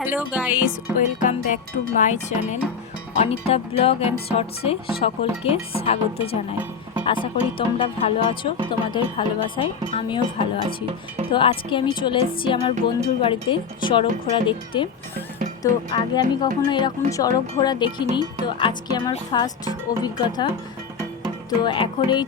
Hello guys, welcome back to my channel Anita vlog and শর্টসে সকলকে স্বাগত জানাই। আশা করি তোমরা ভালো আছো, তোমাদের ভালোবাসায় আমিও ভালো আছি। তো আজকে আমি চলে এসেছি আমার বন্ধুর বাড়িতে চড়ক ঘোড়া দেখতে। তো আগে আমি কখনো এরকম চড়ক ঘোড়া দেখিনি, তো আজকে আমার ফার্স্ট অভিজ্ঞতা। তো এখন এই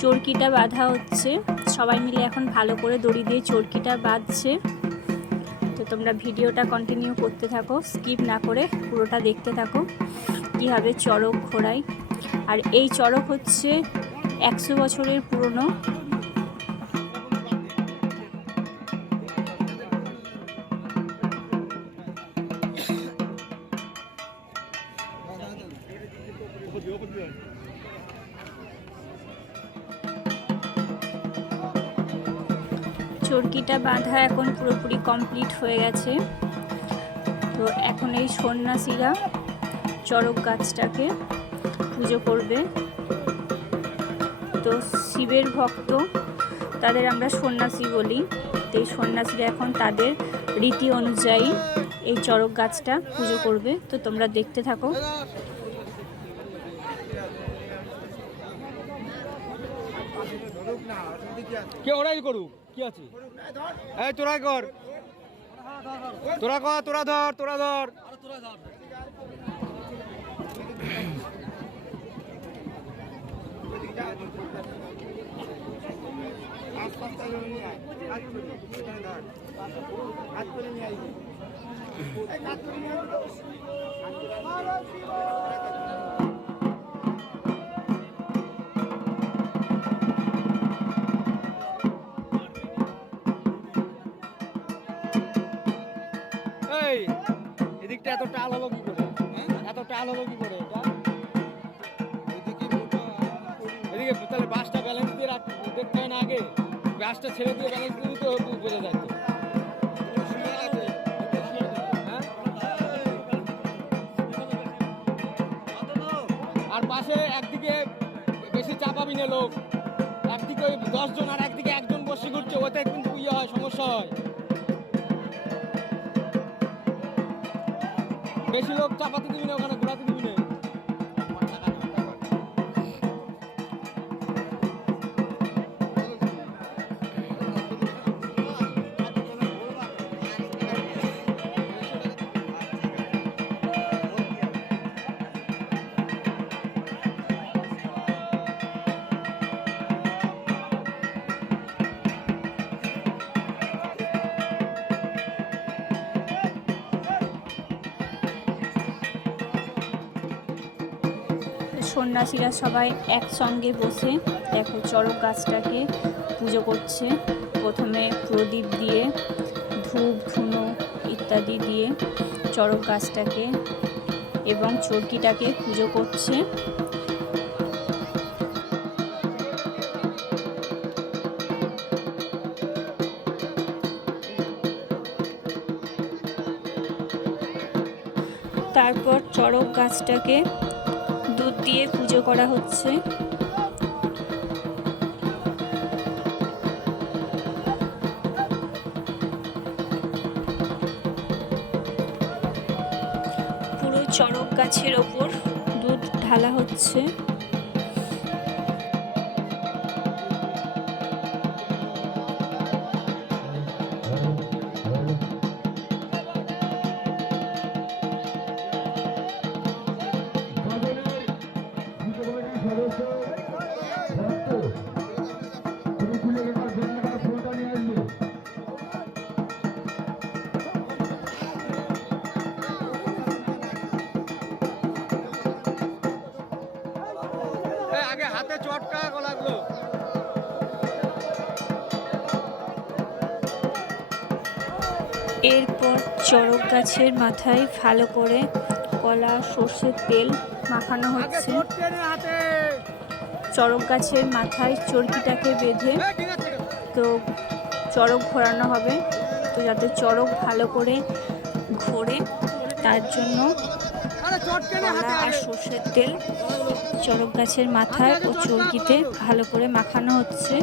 চরকিটা বাঁধা হচ্ছে, সবাই মিলে এখন ভালো করে দড়ি দিয়ে চরকিটা বাঁধছে। তো তোমরা ভিডিওটা কন্টিনিউ করতে থাকো, স্কিপ না করে পুরোটা দেখতে থাকো কীভাবে চড়ক ঘোরায়। আর এই চড়ক হচ্ছে 100 বছরের পুরনো। চরকিটা বাঁধা এখন পুরোপুরি কমপ্লিট হয়ে গেছে। তো এখন এই সন্ন্যাসীরা চড়ক গাছটাকে পুজো করবে। তো শিবের ভক্ত, তাদের আমরা সন্ন্যাসী বলি। তো এই সন্ন্যাসীরা এখন তাদের রীতি অনুযায়ী এই চড়ক গাছটা পুজো করবে। তো তোমরা দেখতে থাকো। কে ওরাই করুক, কি আছে? এই তোরা কর, তোরা কর, তোরা ধর, তোরা ধর। এই এদিকটা এত টাল হলো কি করে? এত টাল হলো কি করে? এদিকে তাহলে বাসটা ব্যালেন্স দিয়ে দেখতে হয় না আগে? বাসটা ছেড়ে দিয়ে ব্যালেন্স দিয়ে দিতে বোঝা যায় তো। আর পাশে একদিকে বেশি চাপাবি না লোক, একদিকে 10 জন আর একদিকে একজন বসে ঘুরছে, ওতে কিন্তু ইয়ে হয়, সমস্যা হয়। বেশি লোক চাপাতে দিবি না, ওখানে ঘোরাতে দিবি না। সন্ন্যাসীরা সবাই একসঙ্গে বসে দেখো চড়ক গাছটাকে পুজো করছে। প্রথমে প্রদীপ দিয়ে, ধূপ ধুনো ইত্যাদি দিয়ে চড়ক গাছটাকে এবং চরকিটাকে পুজো করছে। তারপর চড়ক গাছটাকে দুধ দিয়ে পুজো করা হচ্ছে। পুরো চড়ক গাছের ওপর দুধ ঢালা হচ্ছে। আগে হাতে চটকা লাগলো। এরপর চড়ক গাছের মাথায় ভালো করে কলা সর্ষের তেল মাখানো হচ্ছে। চড়ক গাছের মাথায় চরকিটাকে বেঁধে তো চড়ক ঘোরানো হবে। তো যাতে চড়ক ভালো করে ঘোরে তার জন্য কলা আর সর্ষের তেল চড়ক গাছের মাথায় ও চরকিতে ভালো করে মাখানো হচ্ছে।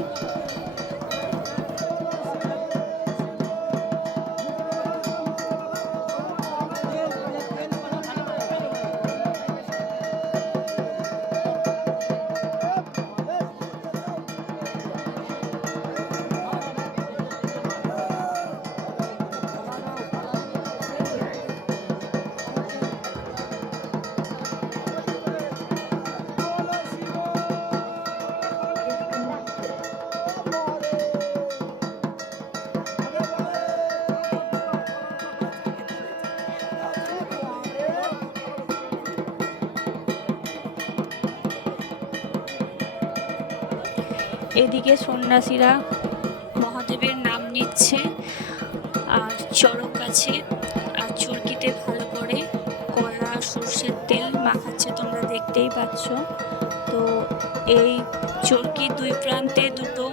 এদিকে সন্ন্যাসীরা মহাদেবের নাম নিচ্ছে আর চড়ক গাছে আর চরকিতে ভালো করে কলা সর্ষের তেল মাখাচ্ছে, তোমরা দেখতেই পাচ্ছ। তো এই চরকির দুই প্রান্তে দুটো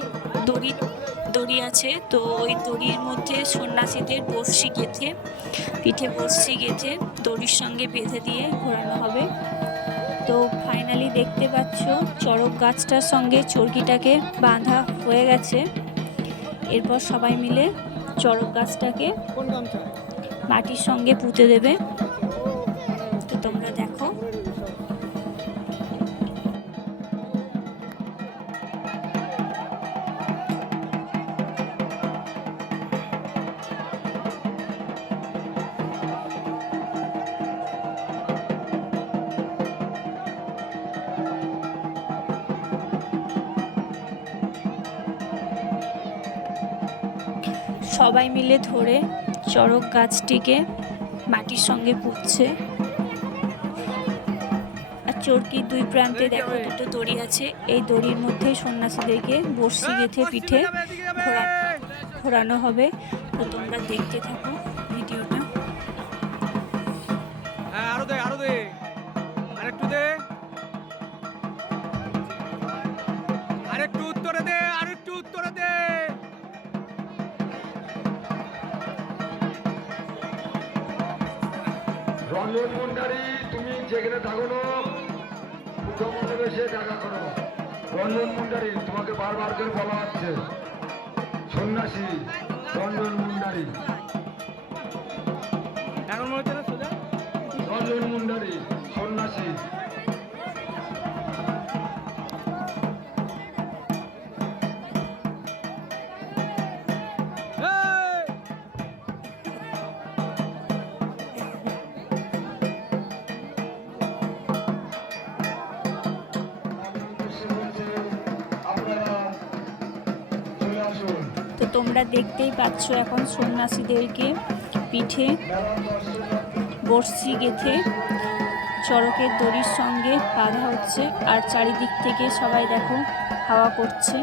দড়ি আছে, তো ওই দড়ির মধ্যে সন্ন্যাসীদের বড়শি গেঁথে, পিঠে বড়শি গেঁথে দড়ির সঙ্গে বেঁধে দিয়ে ঘোরানো হবে। তো ফাইনালি দেখতে পাচ্ছ চড়ক গাছটার সঙ্গে চরকিটাকে বাঁধা হয়ে গেছে। এরপর সবাই মিলে চড়ক গাছটাকে মাটির সঙ্গে পুঁতে দেবে। তো তোমরা দেখো। সবাই মিলে ধরে চড়ক গাছটিকে মাটির সঙ্গে পুঁতছে। আর চরকির দুই প্রান্তে দেখো দুটো দড়ি আছে, এই দড়ির মধ্যে সন্ন্যাসীদেরকে বড়শি গেঁথে পিঠে ঘোরানো হবে। তো তোমরা দেখতে থাকো ভিডিওটা। আরো দে আরেকটু দে, আরেকটু উত্তরে দে, আরেকটু উত্তরে দে। রঞ্জন মুন্ডারি, তুমি যেখানে থাকো না মুখ্যমন্ত্রী এসে দেখা করো। রঞ্জন মুন্ডারি, তোমাকে বারবার করে বলা হচ্ছে। সন্ন্যাসী রঞ্জন মুন্ডারি, এখন মনে হচ্ছে না সোজা রঞ্জন মুন্ডারি সন্ন্যাসী। তো তোমরা দেখতেই পাচ্ছ এখন সন্ন্যাসীদেরকে পিঠে বড়শি গেঁথে চড়কের দড়ির সঙ্গে বাঁধা হচ্ছে, আর চারিদিক থেকে সবাই দেখো হাওয়া করছে।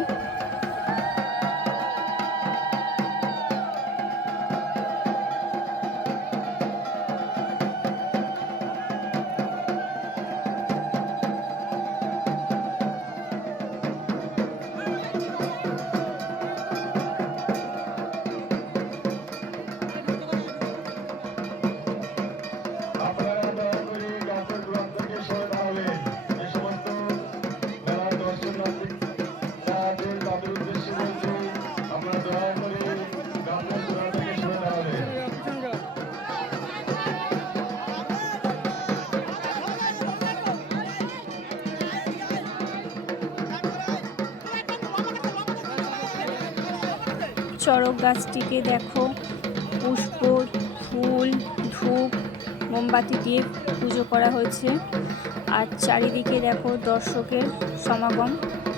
চড়ক গাছটিকে দেখো পুষ্প, ফুল, ধূপ, মোমবাতি দিয়ে পুজো করা হয়েছে। আর চারিদিকে দেখো দর্শকের সমাগম।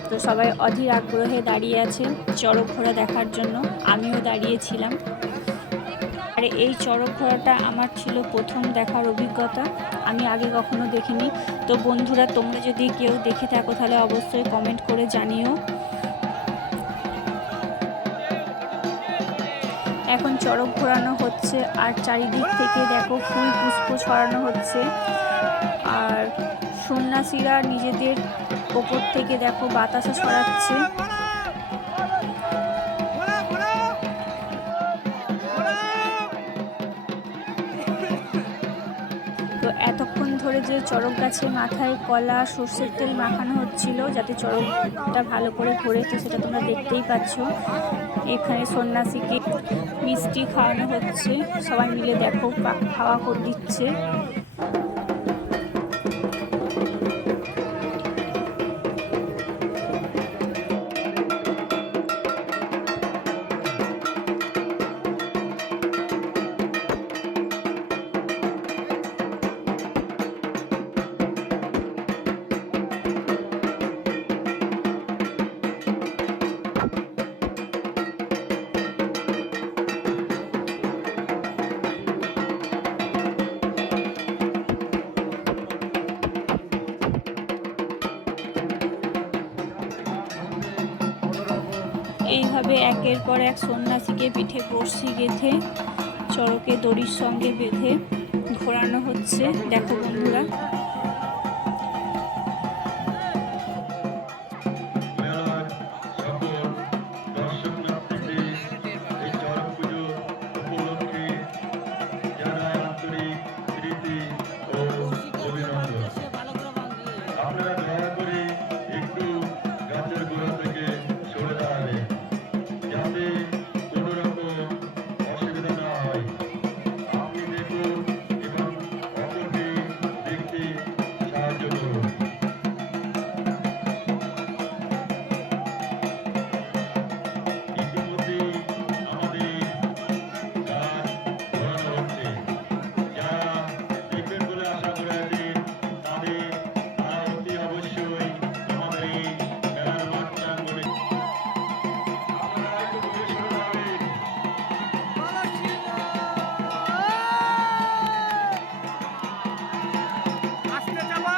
তো সবাই অধীর আগ্রহে দাঁড়িয়ে আছে চড়ক ঘোড়া দেখার জন্য, আমিও দাঁড়িয়েছিলাম। আর এই চড়ক ঘোড়াটা আমার ছিল প্রথম দেখার অভিজ্ঞতা, আমি আগে কখনো দেখিনি। তো বন্ধুরা, তোমরা যদি কেউ দেখে থাকো তাহলে অবশ্যই কমেন্ট করে জানিও। এখন চড়ক ঘোরানো হচ্ছে আর চারিদিক থেকে দেখো ফুল পুষ্প ছড়ানো হচ্ছে। আর সন্ন্যাসীরা নিজেদের ওপর থেকে দেখো বাতাসা ছড়াচ্ছে। তো এতক্ষণ ধরে যে চড়ক গাছের মাথায় কলা সর্ষের তেল মাখানো হচ্ছিল যাতে চড়কটা ভালো করে ঘোরেছে, সেটা তোমরা দেখতেই পাচ্ছ। এখানে সন্ন্যাসীকে মিষ্টি খাওয়ানো হচ্ছে, সবাই মিলে দেখো খাওয়া করে দিচ্ছে। এইভাবে একের পর এক সন্ন্যাসীকে পিঠে বড়শি গেঁথে চড়কে দড়ির সঙ্গে বেঁধে ঘোরানো হচ্ছে। দেখো বন্ধুরা, মেলার সকল দর্শনার্থীদের এই চড়ক পুজো উপলক্ষে জানাই আন্তরিক প্রীতি ও অভিনন্দন। আপনারা দয়া করে একটু গাছের গোড়া থেকে সরে দাঁড়াবেন, যাতে কোনো রকম অসুবিধা না হয়। আপনি দেখুন এবং অপরকে দেখতে সাহায্য করুন। ইতিমধ্যে আমাদের গাছ ঘোরানো হচ্ছে। যারা দেখবেন বলে আশা করে আছেন তারা অতি অবশ্যই আমাদের এই মেলার মাঠ প্রাঙ্গণে আপনারা একটু দূরে সরে যাবেন। আসতে যাবা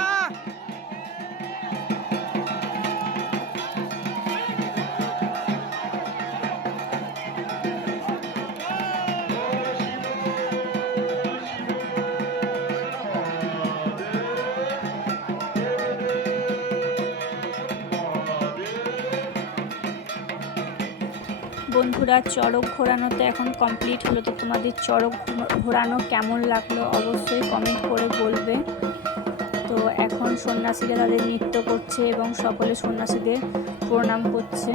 বন্ধুরা চড়ক ঘোরানো তো এখন কমপ্লিট হলো। তো তোমাদের চড়ক ঘোরানো কেমন লাগলো অবশ্যই কমেন্ট করে বলবে। তো এখন সন্ন্যাসীরা তাদের নৃত্য করছে এবং সকলে সন্ন্যাসীদের প্রণাম করছে।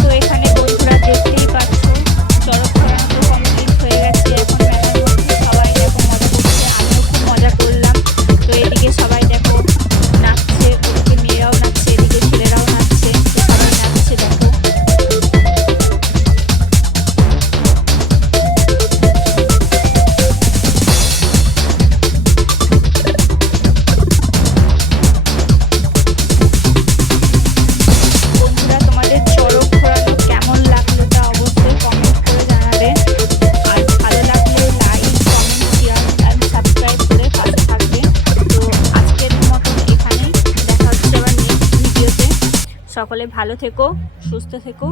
তো এখানে বন্ধুরা দেখতেই পাচ্ছ চড়ক ঘোরানো তো কমপ্লিট হয়ে গেছে। এখন মেলার মধ্যে সবাই দেখো মজা করছে, আমিও খুব মজা করলাম। তো এদিকে সবাই দেখো নাচছে, ওদিকে মেয়েরাও নাচছে, এদিকে ছেলেরাও নাচছে। তো সবাই নাচছে দেখো। বন্ধুরা তোমাদের চড়ক ঘোরানো কেমন লাগলো তা অবশ্যই কমেন্ট করে জানাবে। আর ভালো লাগলে like, comment, share and subscribe করে পাশে থাকবে। তো আজকের মতন এখানেই, দেখা হচ্ছে আবার নেক্সট ভিডিওতে। সকলে ভালো থেকো, সুস্থ থেকো।